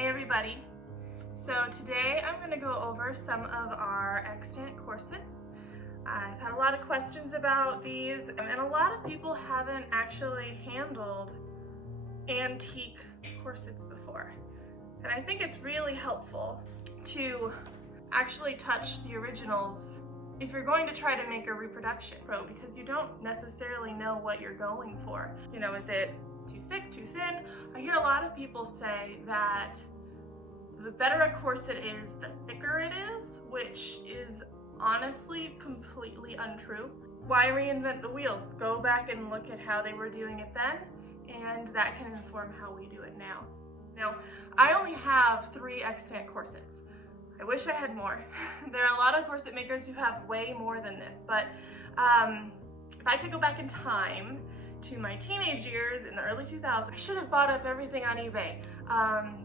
Hey everybody! So today I'm going to go over some of our extant corsets. I've had a lot of questions about these, and a lot of people haven't actually handled antique corsets before. And I think it's really helpful to actually touch the originals if you're going to try to make a reproduction, because you don't necessarily know what you're going for. You know, is it too thick, too thin? I hear a lot of people say that the better a corset is, the thicker it is, which is honestly completely untrue. Why reinvent the wheel? Go back and look at how they were doing it then, and that can inform how we do it now. Now, I only have 3 extant corsets. I wish I had more. There are a lot of corset makers who have way more than this, but if I could go back in time to my teenage years in the early 2000s, I should have bought up everything on eBay,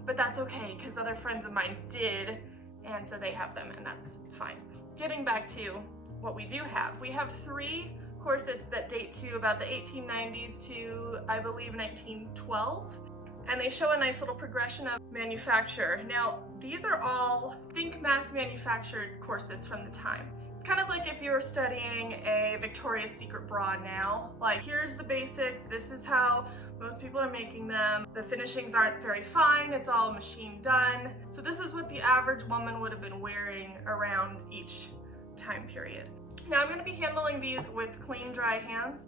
but that's okay because other friends of mine did, and so they have them, and that's fine. Getting back to what we do have, we have 3 corsets that date to about the 1890s to, I believe, 1912. And they show a nice little progression of manufacture. Now, these are all, think mass manufactured corsets from the time. It's kind of like if you were studying a Victoria's Secret bra now. Like, here's the basics, this is how most people are making them. The finishings aren't very fine, it's all machine done. So this is what the average woman would have been wearing around each time period. Now, I'm gonna be handling these with clean, dry hands.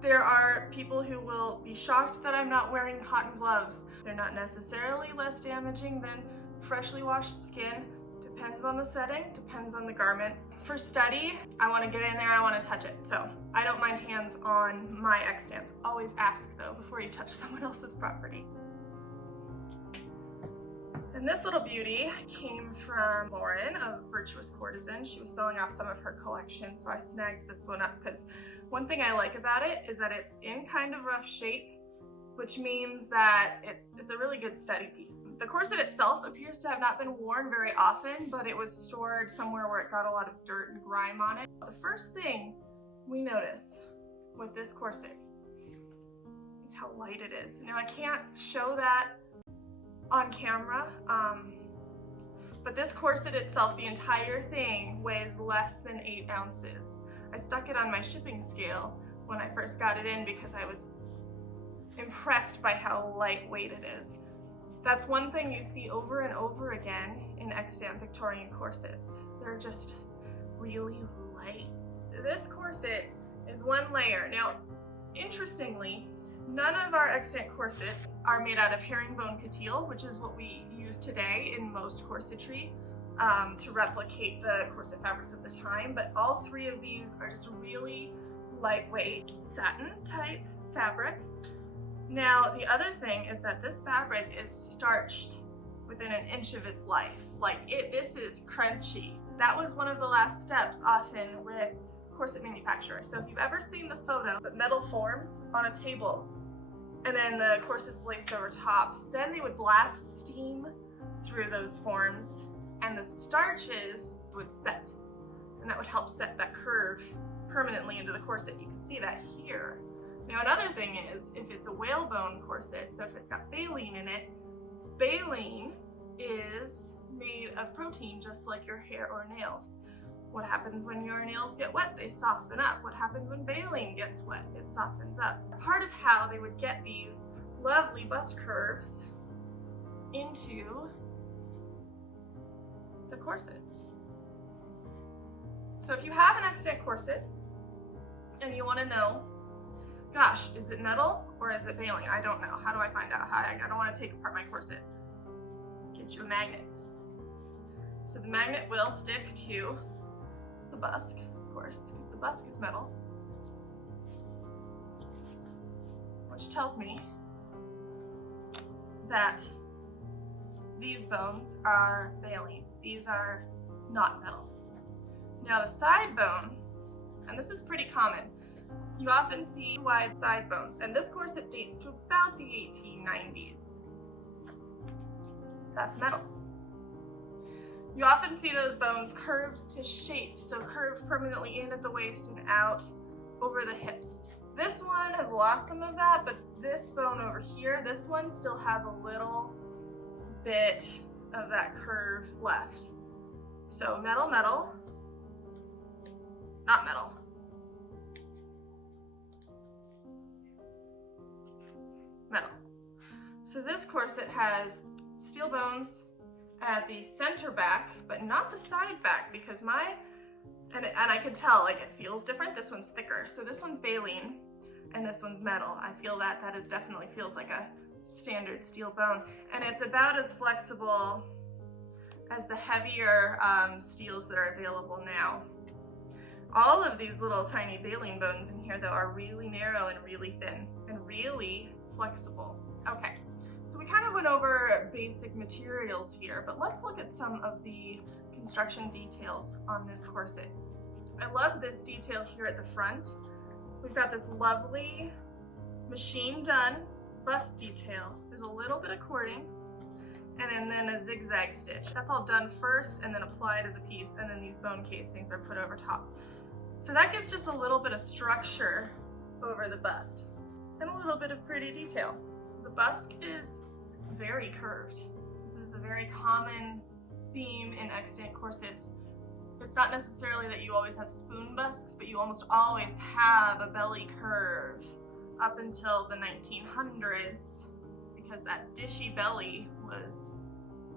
There are people who will be shocked that I'm not wearing cotton gloves. They're not necessarily less damaging than freshly washed skin. Depends on the setting, depends on the garment. For study, I want to get in there, I want to touch it. So I don't mind hands on my extants. Always ask though before you touch someone else's property. And this little beauty came from Lauren of Virtuous Courtesan. She was selling off some of her collection, so I snagged this one up because one thing I like about it is that it's in kind of rough shape, which means that it's a really good study piece. The corset itself appears to have not been worn very often, but it was stored somewhere where it got a lot of dirt and grime on it. The first thing we notice with this corset is how light it is. Now, I can't show that on camera, but this corset itself, the entire thing, weighs less than 8 ounces. I stuck it on my shipping scale when I first got it in because I was impressed by how lightweight it is. That's one thing you see over and over again in extant Victorian corsets. They're just really light. This corset is 1 layer. Now, interestingly, none of our extant corsets are made out of herringbone coutil, which is what we use today in most corsetry to replicate the corset fabrics of the time, but all 3 of these are just really lightweight satin type fabric. Now, the other thing is that this fabric is starched within an inch of its life. This is crunchy. That was one of the last steps often with corset manufacturers. So if you've ever seen the photo, but metal forms on a table and then the corset's laced over top, then they would blast steam through those forms and the starches would set, and that would help set that curve permanently into the corset. You can see that here. Now, another thing is, if it's a whalebone corset, so if it's got baleen in it, baleen is made of protein just like your hair or nails. What happens when your nails get wet? They soften up. What happens when baleen gets wet? It softens up. Part of how they would get these lovely bust curves into the corsets. So if you have an extant corset and you want to know, gosh, is it metal or is it baleen? I don't know. How do I find out? I don't want to take apart my corset. Get you a magnet. So the magnet will stick to the busk, of course, because the busk is metal, which tells me that these bones are baleen. These are not metal. Now the side bone, and this is pretty common, you often see wide side bones, and this corset dates to about the 1890s. That's metal. You often see those bones curved to shape, so curved permanently in at the waist and out over the hips. This one has lost some of that, but this bone over here, this one still has a little bit of that curve left. So metal, metal, not metal. Metal. So this corset has steel bones at the center back, but not the side back, because and I can tell, like, it feels different. This one's thicker. So this one's baleen and this one's metal. I feel that is definitely feels like a standard steel bone. And it's about as flexible as the heavier steels that are available now. All of these little tiny baleen bones in here, though, are really narrow and really thin and really flexible. Okay, so we kind of went over basic materials here, but let's look at some of the construction details on this corset. I love this detail here at the front. We've got this lovely machine done bust detail. There's a little bit of cording and then a zigzag stitch. That's all done first and then applied as a piece, and then these bone casings are put over top. So that gives just a little bit of structure over the bust and a little bit of pretty detail. The bust is very curved. This is a very common theme in extant corsets. It's not necessarily that you always have spoon busts, but you almost always have a belly curve up until the 1900s, because that dishy belly was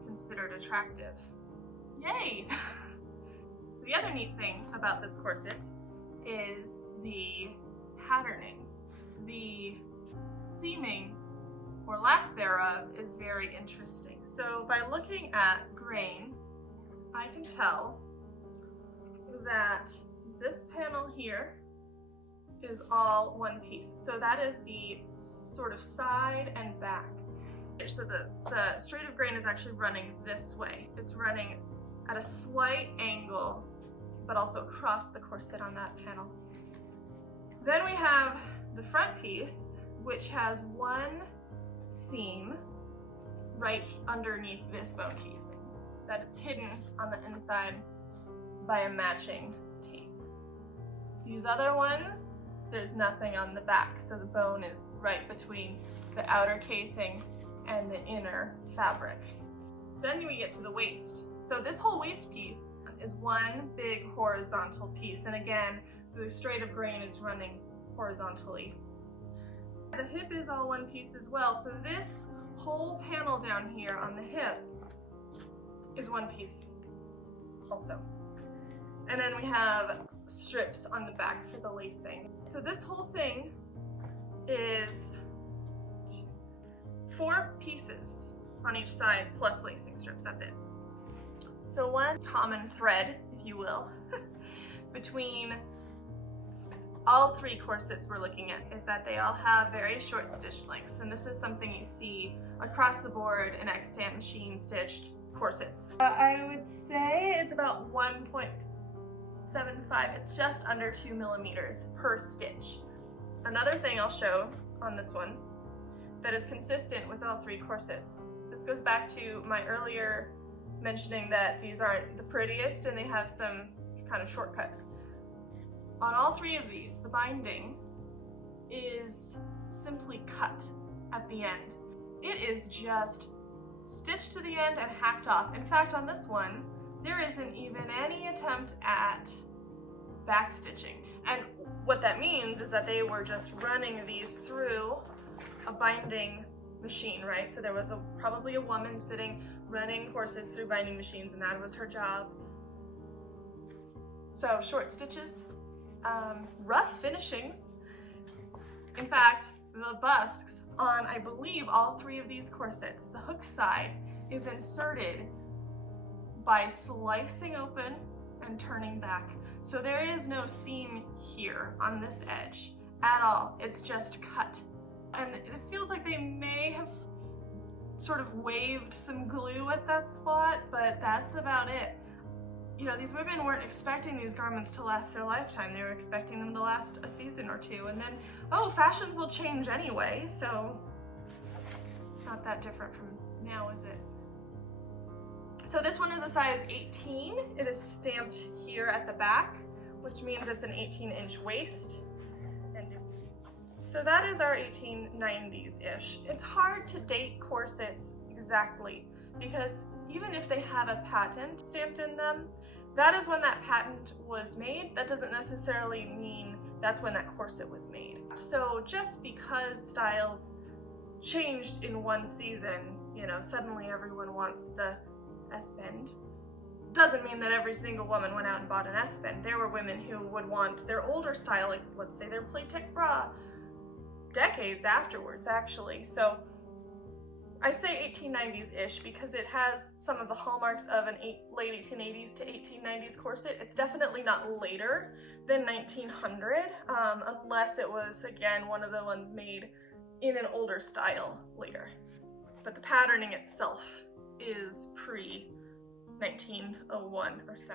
considered attractive. Yay! So the other neat thing about this corset is the patterning. The seaming, or lack thereof, is very interesting. So by looking at grain, I can tell that this panel here is all one piece. So that is the sort of side and back. So the straight of grain is actually running this way. It's running at a slight angle, but also across the corset on that panel. Then we have the front piece, which has one seam right underneath this bone casing, that it's hidden on the inside by a matching tape. These other ones, there's nothing on the back, so the bone is right between the outer casing and the inner fabric. Then we get to the waist. So this whole waist piece is one big horizontal piece, and again, the straight of grain is running horizontally. The hip is all one piece as well, so this whole panel down here on the hip is one piece also. And then we have strips on the back for the lacing. So this whole thing is 4 pieces on each side plus lacing strips, that's it. So one common thread, if you will, between all 3 corsets we're looking at is that they all have very short stitch lengths, and this is something you see across the board in extant machine stitched corsets. I would say it's about 1.75, it's just under 2 millimeters per stitch. Another thing I'll show on this one that is consistent with all 3 corsets. This goes back to my earlier mentioning that these aren't the prettiest and they have some kind of shortcuts. On all 3 of these, the binding is simply cut at the end. It is just stitched to the end and hacked off. In fact, on this one, there isn't even any attempt at back stitching. And what that means is that they were just running these through a binding machine, right? So there was probably a woman sitting running corsets through binding machines, and that was her job. So short stitches, rough finishings. In fact, the busks on, I believe, all 3 of these corsets, the hook side is inserted by slicing open and turning back. So there is no seam here on this edge at all. It's just cut. And it feels like they may have sort of waved some glue at that spot, but that's about it. You know, these women weren't expecting these garments to last their lifetime. They were expecting them to last a season or 2, and then, oh, fashions will change anyway, so it's not that different from now, is it? So this one is a size 18. It is stamped here at the back, which means it's an 18-inch waist. And so that is our 1890s-ish. It's hard to date corsets exactly because even if they have a patent stamped in them, that is when that patent was made. That doesn't necessarily mean that's when that corset was made. So just because styles changed in one season, you know, suddenly everyone wants the S-bend, doesn't mean that every single woman went out and bought an S-bend. There were women who would want their older style, like let's say their Playtex bra, decades afterwards actually. So I say 1890s-ish because it has some of the hallmarks of an late 1880s to 1890s corset. It's definitely not later than 1900, unless it was, again, one of the ones made in an older style later. But the patterning itself is pre-1901 or so.